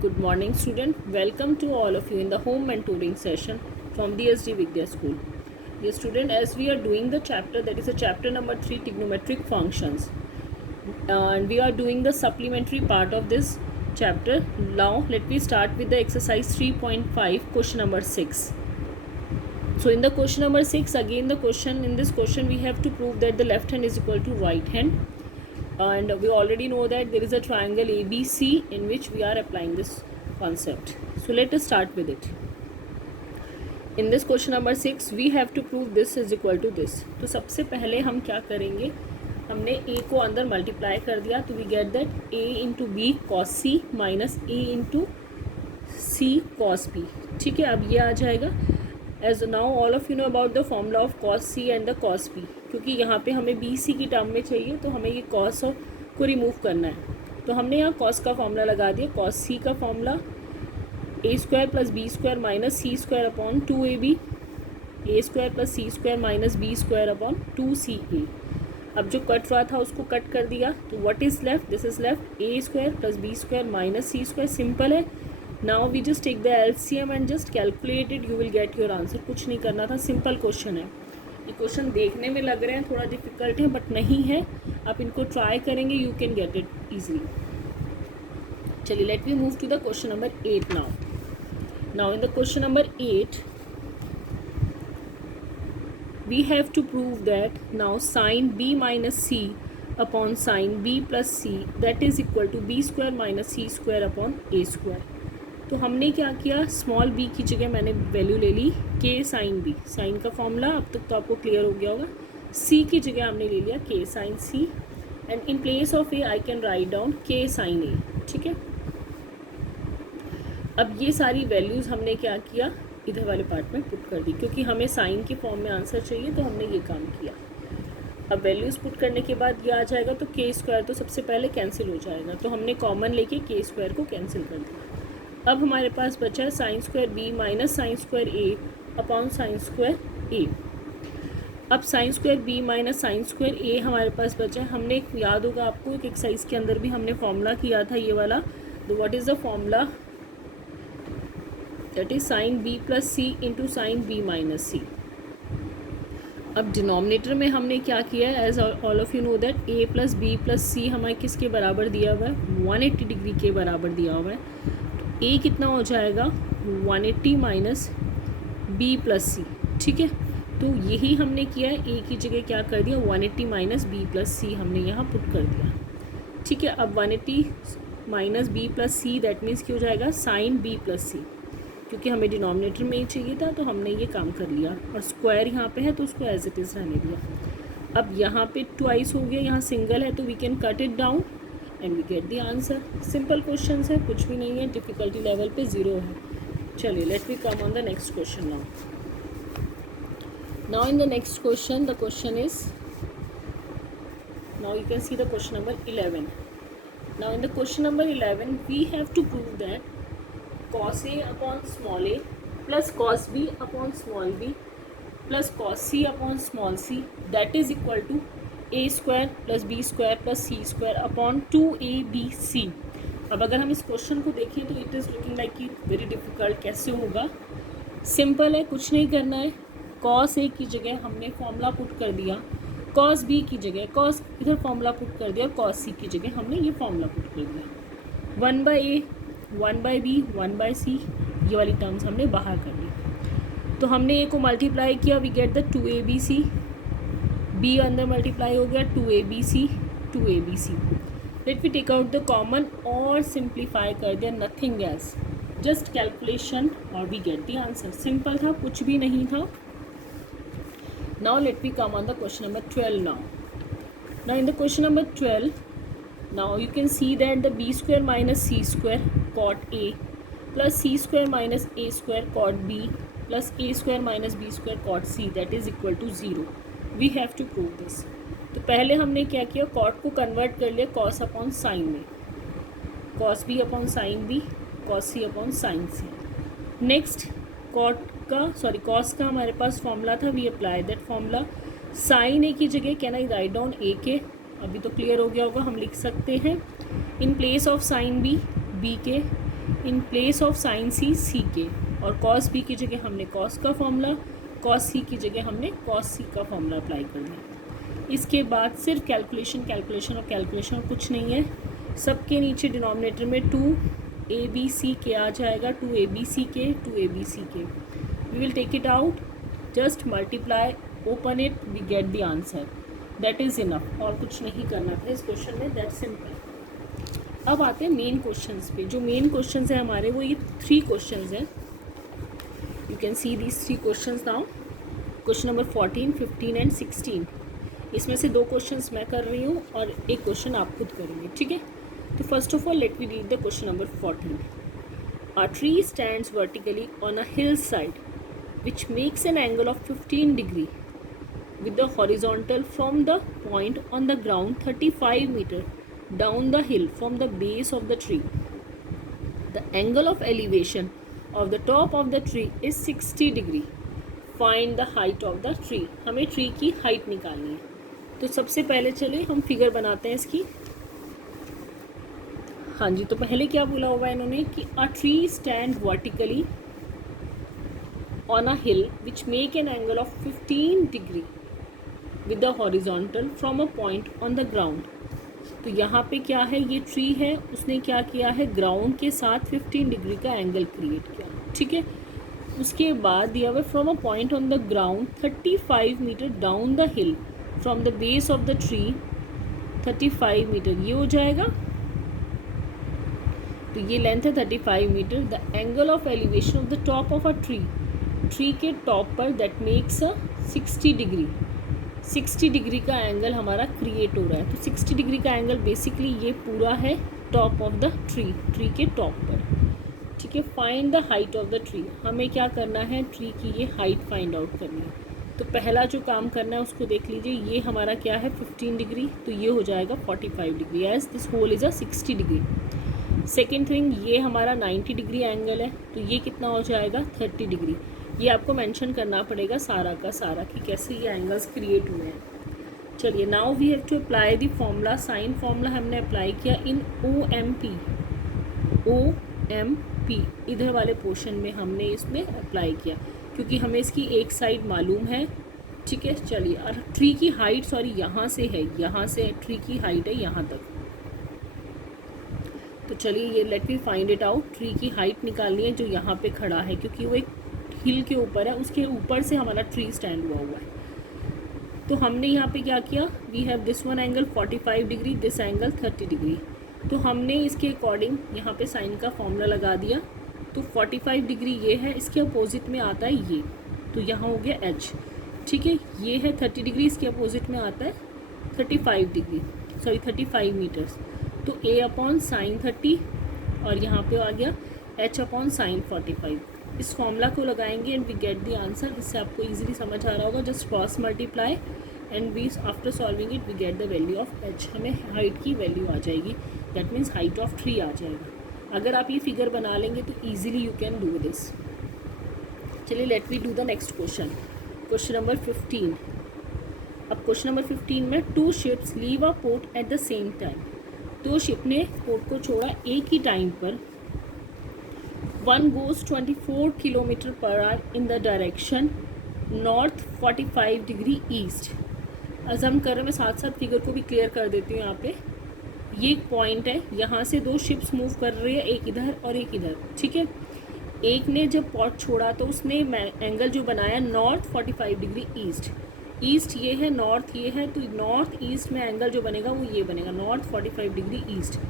Good morning, student. Welcome to all of you in the home mentoring session from DSD Vidya School. Dear student, as we are doing the chapter, that is a chapter number 3, trigonometric functions, and we are doing the supplementary part of this chapter. Now let me start with the exercise 3.5, question number 6. So in the question number 6, again in this question we have to prove that the left hand is equal to right hand, and we already know that there is a triangle ABC in which we are applying this concept. So let us start with it. In this question number 6 we have to prove this is equal to this. तो सबसे पहले हम क्या करेंगे, हमने a को अंदर multiply कर दिया तो we get that a into B cos C minus a into C cos B. ठीक है, अब ये आ जाएगा. As now all of you know about the formula of cos C and the cos B, क्योंकि यहाँ पे हमें बी सी की टर्म में चाहिए तो हमें ये कॉस को रिमूव करना है. तो हमने यहाँ कॉस का फॉर्मूला लगा दिया. कॉस सी का formula A square plus B square minus C square upon 2ab, A square plus C square minus B square upon 2ca. अब जो कट हुआ था उसको कट कर दिया तो what is left, this is left A square plus B square minus C square. Simple है. Now we just take the LCM and just calculate it, you will get your answer. कुछ नहीं करना था, simple question है. ये question देखने में लग रहे हैं थोड़ा डिफिकल्ट है बट नहीं है. आप इनको ट्राई करेंगे you can get it easily. चलिए let we move to the question number 8 now. Now in the question number 8 we have to prove that now sin b minus c upon sin b plus c that is equal to b square minus c square upon a square. तो हमने क्या किया, small b की जगह मैंने value ले ली k sign b. Sign का formula अब तक तो आपको क्लियर हो गया होगा. c की जगह हमने ले लिया k sine c and in place of a I can write down k sine a. ठीक है, अब ये सारी वैल्यूज़ हमने क्या किया, इधर वाले पार्ट में पुट कर दी, क्योंकि हमें साइन के फॉर्म में आंसर चाहिए तो हमने ये काम किया. अब वैल्यूज़ पुट करने के बाद ये आ जाएगा तो के स्क्वायर तो सबसे पहले कैंसिल हो जाएगा, तो हमने कॉमन लेके के स्क्वायर को कैंसिल कर दिया. अब हमारे पास बचा है sine square B minus sine square A upon sine square A. अब sine square B minus sine square A हमारे पास बचा है. हमने याद होगा आपको एक एक्सरसाइज के अंदर भी हमने फॉर्मूला किया था ये वाला. तो what is the formula, that is sin b plus c into sin b minus c. अब डिनोमिनेटर में हमने क्या किया है, as all of you know that a plus B plus C हमारे किसके बराबर दिया हुआ है, 180 डिग्री के बराबर दिया हुआ है. तो a कितना हो जाएगा 180 माइनस बी प्लस सी. ठीक है, तो यही हमने किया है. a की जगह क्या कर दिया 180 माइनस बी प्लस सी हमने यहाँ पुट कर दिया. ठीक है, अब 180 minus B plus C that means क्या हो जाएगा साइन बी प्लस सी, क्योंकि हमें डिनोमिनेटर में ही चाहिए था तो हमने ये काम कर लिया. और स्क्वायर यहाँ पे है तो उसको एज इट इज़ रहने दिया. अब यहाँ पे ट्वाइस हो गया, यहाँ सिंगल है तो we can cut it down and we get the answer. Simple question है, कुछ भी नहीं है, डिफ़िकल्टी लेवल पे 0 है. चलिए let we come on the next question now. Now in the next question the question is, now you can see the question number 11. Now in the question number 11 we have to prove that cos a upon small a plus cos b upon small b plus cos c upon small c that is equal to a square plus b square plus c square upon 2abc. अब अगर हम इस question को देखें तो it is looking like कि very difficult. कैसे होगा, सिंपल है, कुछ नहीं करना है. cos a की जगह हमने फॉर्मूला पुट कर दिया, cos b की जगह cos इधर फॉर्मूला पुट कर दिया और cos c की जगह हमने ये फॉर्मूला पुट कर दिया. 1/a 1/b 1/c ये वाली टर्म्स हमने बाहर कर ली. तो हमने ए को मल्टीप्लाई किया, we get the 2abc. B अंदर मल्टीप्लाई हो गया 2abc 2abc. Let we take out the common और सिंप्लीफाई कर दिया, नथिंग एल्स, जस्ट कैलकुलेशन और we get the answer. Simple था, कुछ भी नहीं था. Now let we come on the question number 12 now in the question number 12 now you can see that the b square minus c square cot a plus c square minus a square cot b plus a square minus b square cot c that is equal to 0. we have to prove this. तो पहले हमने क्या किया, cot को convert कर लिया cos upon sine में, cos b upon sine b cos c upon sine c. Next cos का हमारे पास फॉर्मूला था, we apply that formula. Sine a की जगह can I write down a K, अभी तो क्लियर हो गया होगा, हम लिख सकते हैं in place of sine B K in place of sine C C K, और कॉस बी की जगह हमने कॉस का फॉर्मूला, कॉस सी की जगह हमने कॉस सी का फॉर्मूला अप्लाई कर दिया। इसके बाद सिर्फ कैलकुलेशन कैलकुलेशन और कैलकुलेशन, और कुछ नहीं है। सबके नीचे डिनोमिनेटर में 2abc के आ जाएगा, 2abc K, 2abc K. We will take it out, just multiply, open it, we get the answer, that is enough. और कुछ नहीं करना था इस क्वेश्चन में, दैट सिंपल। अब आते हैं मेन क्वेश्चंस पे। जो मेन क्वेश्चंस हैं हमारे वो ये 3 क्वेश्चंस हैं। You can see these 3 questions now. Question number 14, 15 and 16। इसमें से 2 क्वेश्चंस मैं कर रही हूँ और एक क्वेश्चन आप खुद करेंगे, ठीक है। तो first of all let me read the question number 14। A tree stands vertically on a hill side which makes an angle of 15 degree with the horizontal from the point on the ground 35 meter down the hill from the base of the tree. The angle of elevation of the top of the tree is 60 degree. Find the height of the tree. हमें tree की height निकालनी है। तो सबसे पहले चलिए हम figure बनाते हैं इसकी। हाँ जी, तो पहले क्या बोला हुआ है इन्होंने कि a tree stand vertically on a hill which make an angle of 15 degree with the horizontal from a point on the ground. तो यहाँ पे क्या है, ये ट्री है, उसने क्या किया है, ग्राउंड के साथ 15 डिग्री का एंगल क्रिएट किया, ठीक है। उसके बाद दिया हुआ from a point on the ground 35 metre down the hill from the base of the tree 35 metre, ये हो जाएगा। तो ये लेंथ है 35 metre. The angle of elevation of the top of a tree के टॉप पर that makes a 60 degree. 60 degree का angle हमारा क्रिएट हो रहा है। तो 60 डिग्री का एंगल बेसिकली ये पूरा है टॉप ऑफ द ट्री के टॉप पर, ठीक है। Find the height of the tree, हमें क्या करना है, ट्री की ये हाइट फाइंड आउट करनी है। तो पहला जो काम करना है उसको देख लीजिए, ये हमारा क्या है 15 डिग्री, तो ये हो जाएगा 45 degree as this whole is a 60 degree. Second thing, ये हमारा 90 डिग्री एंगल है, तो ये कितना हो जाएगा 30 डिग्री। ये आपको मेंशन करना पड़ेगा सारा का सारा कि कैसे ये एंगल्स क्रिएट हुए हैं। चलिए, now we have to apply the formula. Sine formula हमने अप्लाई किया इन OMP, इधर वाले पोर्शन में हमने इसमें अप्लाई किया क्योंकि हमें इसकी एक साइड मालूम है, ठीक है। चलिए, और ट्री की हाइट सॉरी यहाँ से है, यहाँ से ट्री की हाइट है यहाँ तक। तो चलिए, ये let me find it out. Tree की हाइट निकालनी है जो यहाँ पे खड़ा है, क्योंकि वो एक हिल के ऊपर है, उसके ऊपर से हमारा ट्री स्टैंड हुआ है। तो हमने यहाँ पे क्या किया, we have this one angle 45 degree, this angle 30 degree. तो हमने इसके अकॉर्डिंग यहाँ पे साइन का फॉर्मूला लगा दिया। तो 45 डिग्री ये है, इसके अपोजिट में आता है ये, तो यहाँ हो गया H, ठीक है। ये है 30 डिग्री, इसके अपोजिट में आता है 35 डिग्री, सॉरी 35 मीटर्स। तो A अपॉन साइन 30 और यहाँ पे आ गया H अपॉन साइन 45। इस फॉर्मूला को लगाएंगे and we get the answer. इससे आपको इजीली समझ आ रहा होगा, just cross multiply and we after solving it we get the value of H। हमें हाइट की वैल्यू आ जाएगी, that means height of tree आ जाएगा। अगर आप ये फिगर बना लेंगे तो easily you can do this. चलिए, let we do the next question, question number 15। अब क्वेश्चन नंबर 15 में 2 ships leave a port at the same time. 2 ship ने पोर्ट को छोड़ा एक ही टाइम पर। One goes 24 kilometre per hour in the direction north 45 degree east. Assume कर रहे, मैं साथ साथ फिगर को भी क्लियर कर देती हूँ। यहाँ पे ये एक पॉइंट है, यहाँ से 2 शिप्स मूव कर रही है, एक इधर और एक इधर, ठीक है। एक ने जब पोर्ट छोड़ा तो उसने एंगल जो बनाया नॉर्थ 45 डिग्री ईस्ट। ईस्ट ये है, नॉर्थ ये है, तो नॉर्थ ईस्ट में एंगल जो बनेगा वो ये बनेगा, north 45 degree east.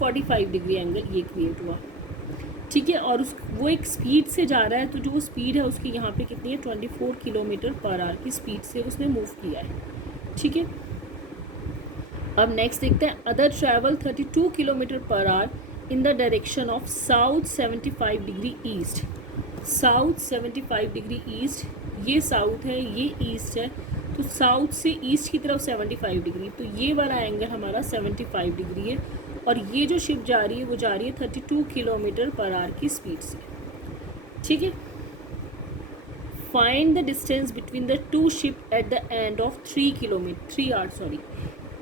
45 degree angle ये क्रिएट हुआ, ठीक है। और वो एक स्पीड से जा रहा है, तो जो वो स्पीड है उसकी यहाँ पे कितनी है 24 किलोमीटर पर आवर की स्पीड से उसने मूव किया है, ठीक है। अब नेक्स्ट देखते हैं, other travel 32 kilometre per hour in the direction of south 75 degree east. South 75 degree east, ये साउथ है ये ईस्ट है, तो साउथ से ईस्ट की तरफ 75 डिग्री, तो ये वाला एंगल हमारा 75 डिग्री है। और ये जो शिप जा रही है वो जा रही है 32 किलोमीटर पर आवर की स्पीड से, ठीक है। Find the distance between the 2 ship at the end of 3 hour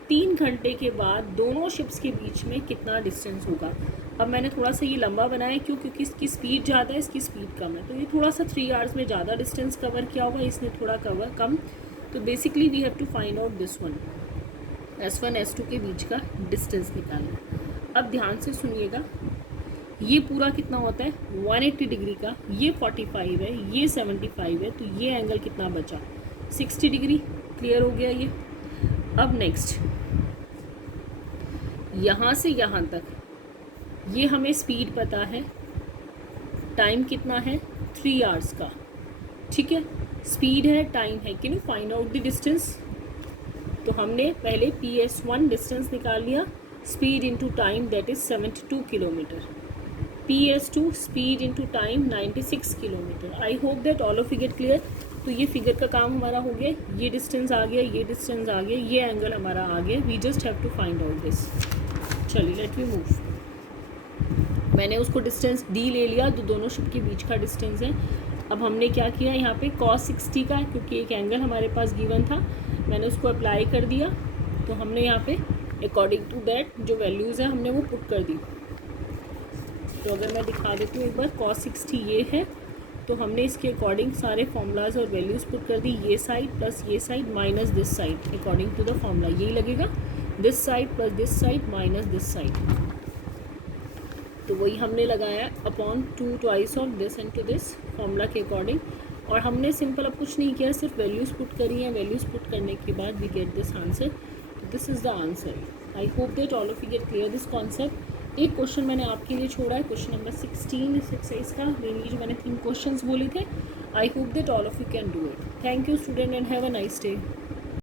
3 घंटे के बाद दोनों शिप्स के बीच में कितना डिस्टेंस होगा। अब मैंने थोड़ा सा ये लंबा बनाया क्यों, क्योंकि इसकी स्पीड ज़्यादा है, इसकी स्पीड कम है, तो ये थोड़ा सा 3 आवर्स में ज़्यादा डिस्टेंस कवर किया होगा, इसने थोड़ा कवर कम। तो basically we have to find out this one, S1 S2 के बीच का डिस्टेंस निकालना। अब ध्यान से सुनिएगा, ये पूरा कितना होता है 180 डिग्री का, ये 45 है, ये 75 है, तो ये एंगल कितना बचा 60 डिग्री। क्लियर हो गया ये। अब नेक्स्ट यहाँ से यहाँ तक ये हमें स्पीड पता है, टाइम कितना है 3 आवर्स का, ठीक है, स्पीड है, टाइम है, can you find out the distance. तो हमने पहले PS1 डिस्टेंस निकाल लिया, speed into time that is 72 kilometre, PS2 speed into time 96 kilometre. I hope that all of you get clear. तो ये फिगर का काम हमारा हो गया, ये डिस्टेंस आ गया, ये डिस्टेंस आ गया, ये एंगल हमारा आ गया, we just have to find out this. चलिए लेट मी मूव। मैंने उसको डिस्टेंस डी ले लिया जो दोनों शिप के बीच का डिस्टेंस है। अब हमने क्या किया, यहाँ पे cos 60 का, क्योंकि एक एंगल हमारे पास गिवन था, मैंने उसको अप्लाई कर दिया। तो हमने यहाँ पे अकॉर्डिंग टू दैट जो वैल्यूज़ है हमने वो पुट कर दी। तो अगर मैं दिखा देती हूँ एक बार, cos 60 ये है, तो हमने इसके अकॉर्डिंग सारे फॉर्मूलाज और वैल्यूज़ पुट कर दी, ये साइड प्लस ये side minus this side according to the formula, यही लगेगा, this side plus this side minus this side. तो वही हमने लगाया upon 2 twice of this and to this formula के अकॉर्डिंग। और हमने सिंपल अब कुछ नहीं किया, सिर्फ वैल्यूज़ पुट करी हैं। वैल्यूज़ पुट करने के बाद we get this answer. This is the answer. I hope that all of you get clear this concept. एक क्वेश्चन मैंने आपके लिए छोड़ा है, क्वेश्चन नंबर 16 इस एक्सरसाइज का। मेनली जो मैंने 3 क्वेश्चंस बोले थे, आई hope that all of you can do it. Thank you student and have a nice day.